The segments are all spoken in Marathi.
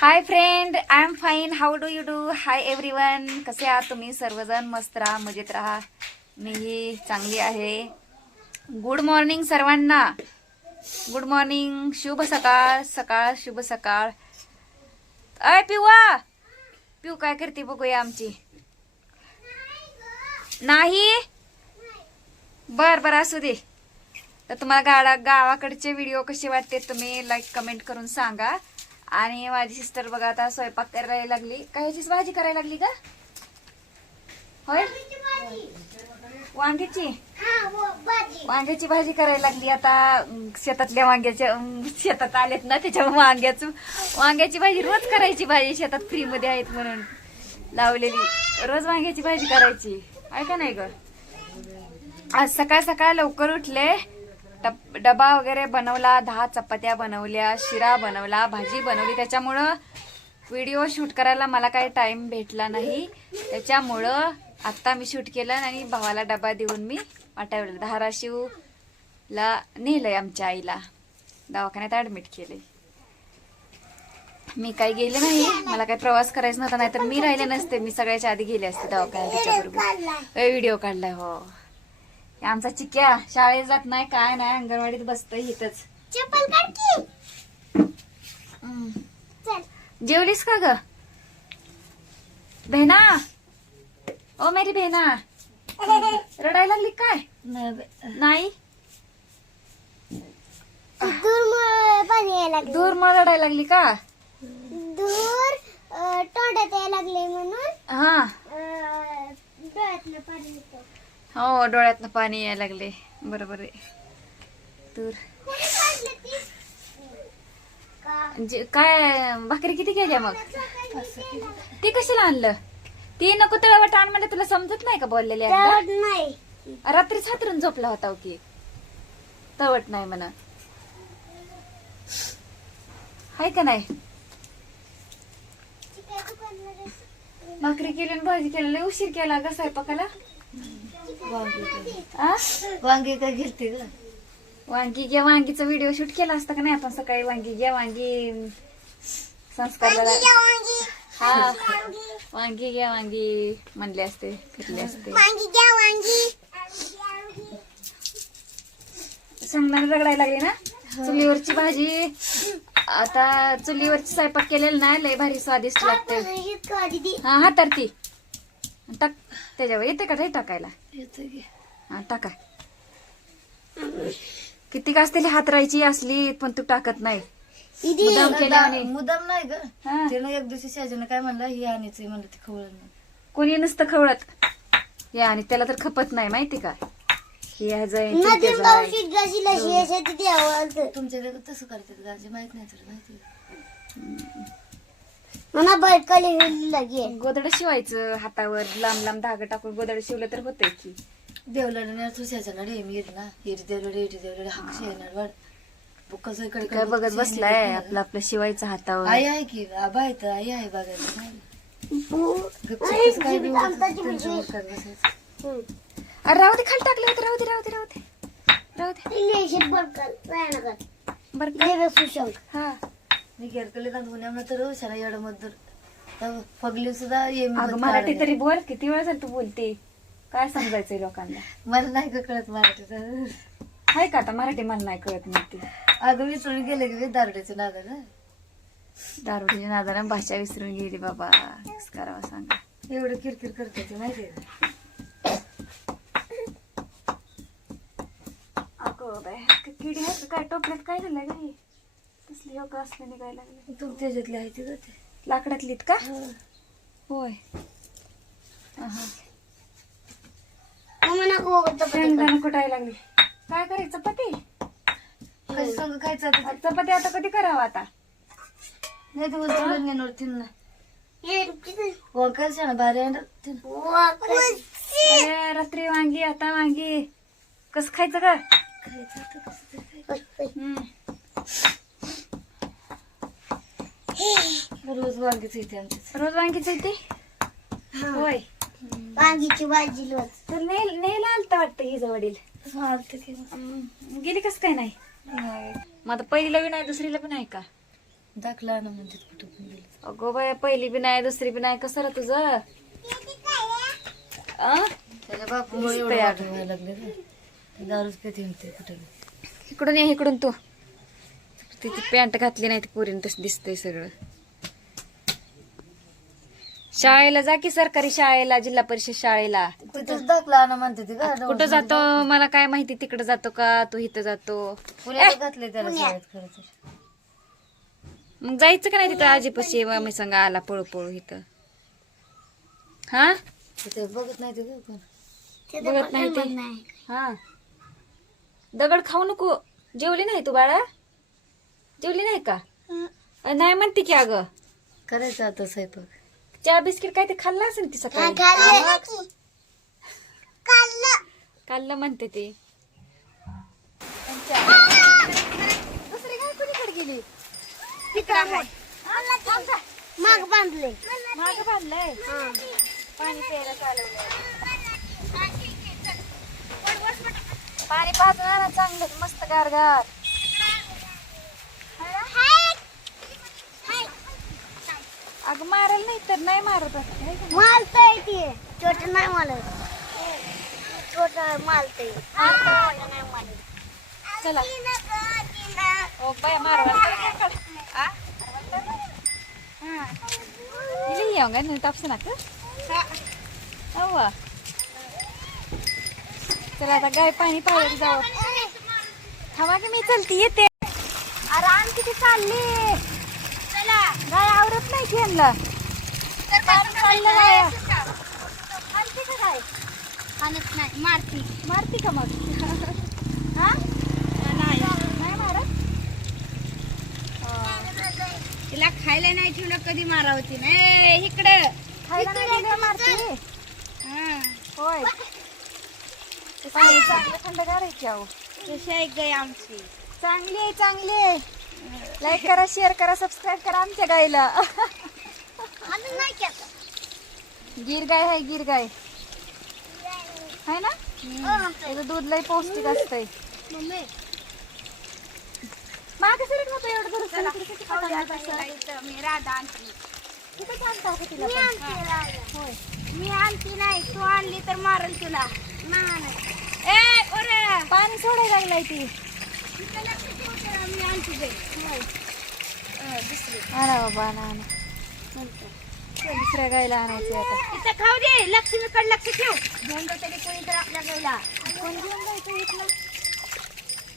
Hi friend I am fine how do you do hi everyone कसे आहात तुम्ही? सर्वजण मस्त राहा मजेत राहा. मीही चांगली आहे. गुड मॉर्निंग सर्वांना. गुड मॉर्निंग शुभ सकाळ. सकाळ शुभ सकाळ. अय पिवा! पिऊ काय करते बघूया आमची. नाही? बर बर असू दे. तर तुम्हाला गाडा गावाकडचे व्हिडिओ कसे वाटते तुम्ही लाईक कमेंट करून सांगा. आणि माझी सिस्टर बघा आता स्वयंपाक करायला लागली. काय ह्याचीच भाजी करायला लागली का? होय? वांग्याची वांग्याची? भाजी. करायला लागली. आता शेतातल्या वांग्याच्या शेतात आलेत ना त्याच्या वांग्याचं. वांग्याची भाजी रोज करायची भाजी. शेतात फ्री मध्ये आहेत म्हणून लावलेली. रोज वांग्याची भाजी करायची. आहे का नाही ग? आज सकाळ सकाळ लवकर उठले. डब- डबा वगैरे बनवला दहा चपात्या बनवल्या शिरा बनवला भाजी बनवली. त्याच्यामुळं व्हिडिओ शूट करायला मला काही टाइम भेटला नाही. त्याच्यामुळं आत्ता मी शूट केलं आणि भावाला डबा देऊन मी वाटावलं धाराशिवला नेलंय आमच्या आईला. दवाखान्यात ॲडमिट केले मी काही गेले नाही. मला काही प्रवास करायचा नव्हता. नाहीतर मी राहिले नसते. मी सगळ्याच्या आधी गेले असते दवाखान्यात. तिच्याबरोबर व्हिडिओ काढलाय हो. आमचा चिक्या शाळेत जात नाही काय नाही अंगणवाडीत बसतोय इथंच. चप्पल काढ की. हम्म. चल. जेवलीस का ग? बहिणा ओ मेरी बहिणा रडायला लागली काय? नाही. दूर म- पाणी यायला लागले दूर मग रडायला लागली का? दूर अं, तोंडात यायला लागले म्हणून. हा. अं, डोळ्यातनं पाणी येतं. हो डोळ्यातनं पाणी यायला लागले बरोबर आहे. दूर कोणी काढलं ती? का? जे- काय भाकरी किती केल्या मग? ती कशाला आणलं? ती नको तळवट आण म्हणजे तुला समजत नाही का बोललेली रात्रीच हातरून झोपला होता हो की. तवट नाही म्हणा. हाय का नाही? भाकरी केली भाजी केली लय उशीर केला का स्वयंपाकाला. आ? वांगे काय घेते ग वांगी घ्या वांगीचा व्हिडिओ शूट केला असता का नाही आपण सकाळी वांगी घ्या वांगी संस्कारला वांगी घ्या, वांगी. हा वांगी. वांगी घ्या वांगी म्हणले असते फिरले असते वांगी घ्या वांगी वांगी. शेंगदाणे रगडायला लागली ना चुलीवरची भाजी आता चुलीवरची स्वयंपाक केलेला नाही लय भारी स्वादिष्ट लागते. हा हा तर ती टाक. त्याच्यावर येते का ते टाकायला? हा टाका. किती का असतील हात राहायची असली पण तू टाकत नाही. दीदी, मुद्दाम केल्याने मुदाम नाही ग. हा. तिनं एक दिवशी शाजीनं काय म्हणलं? ही आणायचंय म्हणलं ते खवळ कोणी नसतं खवळत. या आणि त्याला तर खपत नाही माहिती का? हे ह्याचं आहे, ते त्याचं आहे. तुमच्या तसं करतात गाजी माहीत नाही तुला माहिती मला बरकली लगे गोदड शिवायचं हातावर लांब लांब धागा टाकून गोदड शिवलं तर होतंय की. देवलाला तू शाजना रे मी येत ना. हिरी देवलाडे हिरी देवलाडे हाक बुक्काचं इकडे काय बघत बसलाय आपलं आपलं शिवायचं हातावर. आई आहे की आबा आहे तर आई आहे बघायला. नाही. गपचूप कसं काय बी करत बसायचं. अरे राहू दे खाली टाकले होते राहू दे राहू दे राहू दे. राहू दे. बर का सुशंक हा. मी गेरकले तांदूळ तर शाळा एवढं मधुर फगली सुद्धा ये अगं मराठी. तरी बोल किती वेळ झालं तू बोलते? काय समजायचंय लोकांना? मला नाही का कळत मराठीचं. हाय का आता? मराठी मला नाही कळत नाही ती. अगं मी सोडून गेले की दारुड्याचं नादानं. दारुडीच्या नादानं भाषा विसरून गेली बाबा. कस करावं सांगा? एवढं किरकिर करते ते माहितीये का? अगं बाय किडी आहे काय टोपल्यात काय झालंय काय कसली हो का असलं निघायला लागले. तू त्याच्यातली आहे ती का ते. लाकडातलीत का? होय. अहा. मग म्हणा को शेंगदाणं कुटायला लागली. काय करायचं चपाती? कशी संग खायचं आता ते? चपाती आता कधी करावं आता? नाही दिवस घेणार तिनं भारी आहे ना तिनं. अरे रात्री वांगी आता वांगी. कस खायचं का खायचं आता कसं तरी खायचं. हम्म. रोज वांगीच येते आमच्यात रोज वांगीच येते होय. वांगीची भाजी लोच तर नेल नेला आलता वाटतं हिचं वडील. गेली कस काय नाही? नाही. मग आता पहिलीला बी नाही दुसरीला पण आहे का? दाखला ना म्हणजे कुठं पण गेलं. अगो बाय पहिली बी नाही दुसरी बी नाही. कसं रे तुझं? आ? त्याच्या बापूमुळे एवढं वाटून व्हायला लागले दारूच पिते कुठं. इकडून ये इकडून तू. तिथे पॅन्ट घातली नाही ती पोरीन तसं दिसतंय सगळं. शाळेला जा की सरकारी शाळेला जिल्हा परिषद शाळेला. तिथंच दाखला ना म्हणते ते का कुठं जातो? मला काय माहिती तिकडे जातो का? तू इथं जातो. पुण्याला घातले त्याला शाळेत खरं तर. मग जायचं का नाही तिथं आजीपाशी मम्मी संग आला पळू पळू इथं? हा? तिथे बघत नाही ते का कोण. बघत नाही ते? हा. दगड खाऊ नको. जेवली नाही तू बाळा? जेवली नाही का? अ, नाही म्हणते की अगं. करायचं आता स्वयंपाक. चहा बिस्किट काय ते खाल्लं असेल ती सकाळी? खाल्लं. म्हणते ते. दुसरी काय कुणीकडे गेली? मग बांधले माग बांधलंय? पाणी प्यायला चालवलंय. पाणी पाजणार ना चांगलं मस्त गारगार. अगं मारल नाही तर नाही मारत असं, है का. नाही? मालतय ते छोट नाही मालत छोट मालतय नाही मालत चला ओ बाय मारवा Ini yang kan tapsin aku. Awa. चला आता गाय पाणी पाहायला जाऊ थांबा की मी चलती येते. अरे आण किती चालली. चला गाय आवरत नाही खाणच नाही. मारती. मारती का मग? हा? नाही. नाही मारत? तिला खायला नाही ठेवलं कधी मारावती नाही इकडं. खायला नाही मारते. होय. चांगलं थंडगार आहे की अहो. कशी आहे गाय आमची? चांगली आहे चांगली आहे. लाईक करा शेअर करा सबस्क्राईब करा आमच्या गायला अजून नाही केलं. गिर गाय आहे गिर गाय आहे ना? त्याचं दूध लय पौष्टिक असतंय. मम्मी. मागे सरक नको एवढं दूर चला. मी राधा आणती. कुठं आणता का तिला मी पण? आणते राधा. मी आणती नाही तू आणली तर मारल तुला. नाही ए ओरे पाणी सोडायला लागलाय ती. आणा बाबा आणा आणा. दुसऱ्या गायला आणायचं आता. इथं खाऊ दे लक्ष्मीकडे लक्ष ठेव. घेऊन जाऊ तरी कोणी तर आपल्या गायला कोण घेऊन जायचं इथलं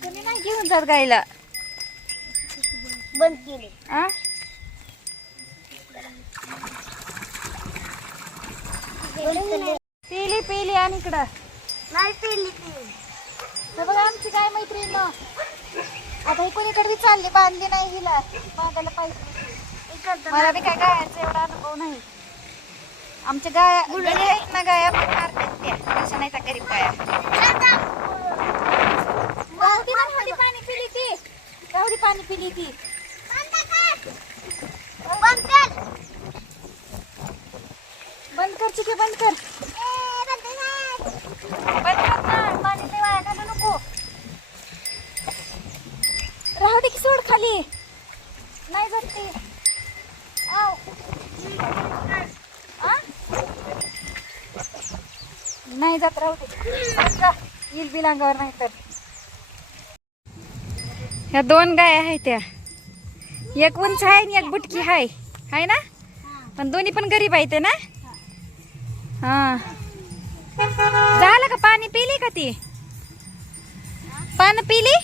तुम्ही नाही घेऊन जात गायला बंद केले. आ? पिली पिली आणि इकडं. नाही पिली ती. बघा आमची काय मैत्रीण आता ही कोणीकडे चालली बांधली नाही हिला. बांधायला पाहिजे. मला बी काय गायाचा एवढा अनुभव नाही. आमच्या गाया घरी आहेत ना गाया पण मारतात त्या. नाही त्या गरीब गाया. पाणी पिली ती. गावठी पाणी पिली ती. बंद कर. बंद कर चिके बंद कर बंद कर. खाली नाही जात नाही जात राहू दे. येईल अंगावर नाही तर. ह्या दोन गाय आहेत त्या. एक उंच आहे आणि एक बुटकी आहे. आहे ना? पण दोन्ही पण गरीब आहे ते ना? हा. झालं का? पाणी पिली का ती? पान पिली?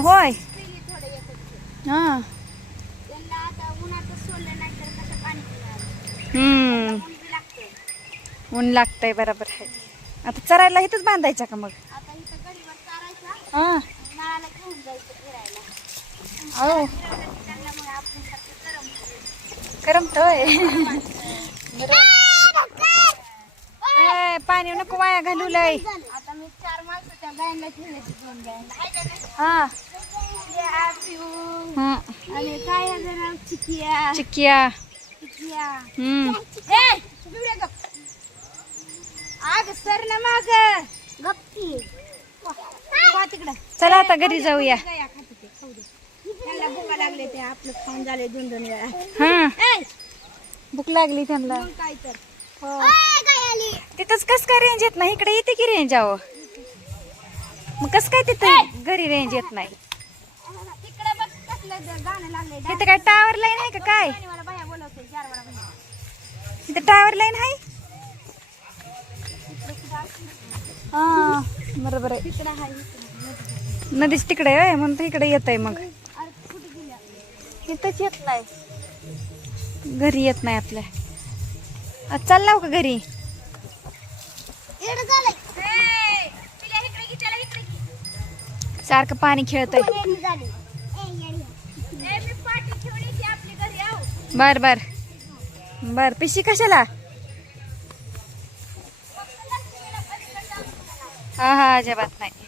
होय. हा. हम्म. ऊन लागतंय बरोबर आहे. आता चरायला इथंच बांधायच्या का मग? हा. करमतोय. पाणी नको वाया घालू लय. आता मी चार माणसं त्या गायला ठेवण्याची दोन गायला. पिऊ हं. आणि काय आहे जरा चिकिया. चिक्किया चिकिया. हम्म. ए बिवड्या गप. आग सर ना माग. गप्पी. तिकडं. चला आता घरी जाऊया. त्यांना भुका लागले ते आपलं खाऊन झाले दोन दोन वेळा. हा. भूक लागली त्यांना. काय तर. हो. तिथंच कस काय रेंज येत नाही? इकडे येते की रेंज आहो मग कस काय तिथं घरी रेंज येत नाही? इथं काय टावर लाईन आहे का काय? इथं टावर लाईन आहे? हा बरोबर आहे. नदीच तिकडे आहे म्हणून इकडे येत आहे मग. इथंच येत नाही. घरी येत नाही आपल्या. चाललाव का घरी? सारखं पाणी खेळत आहे बर बर. बर पिशी कशाला? हा हा अजिबात नाही.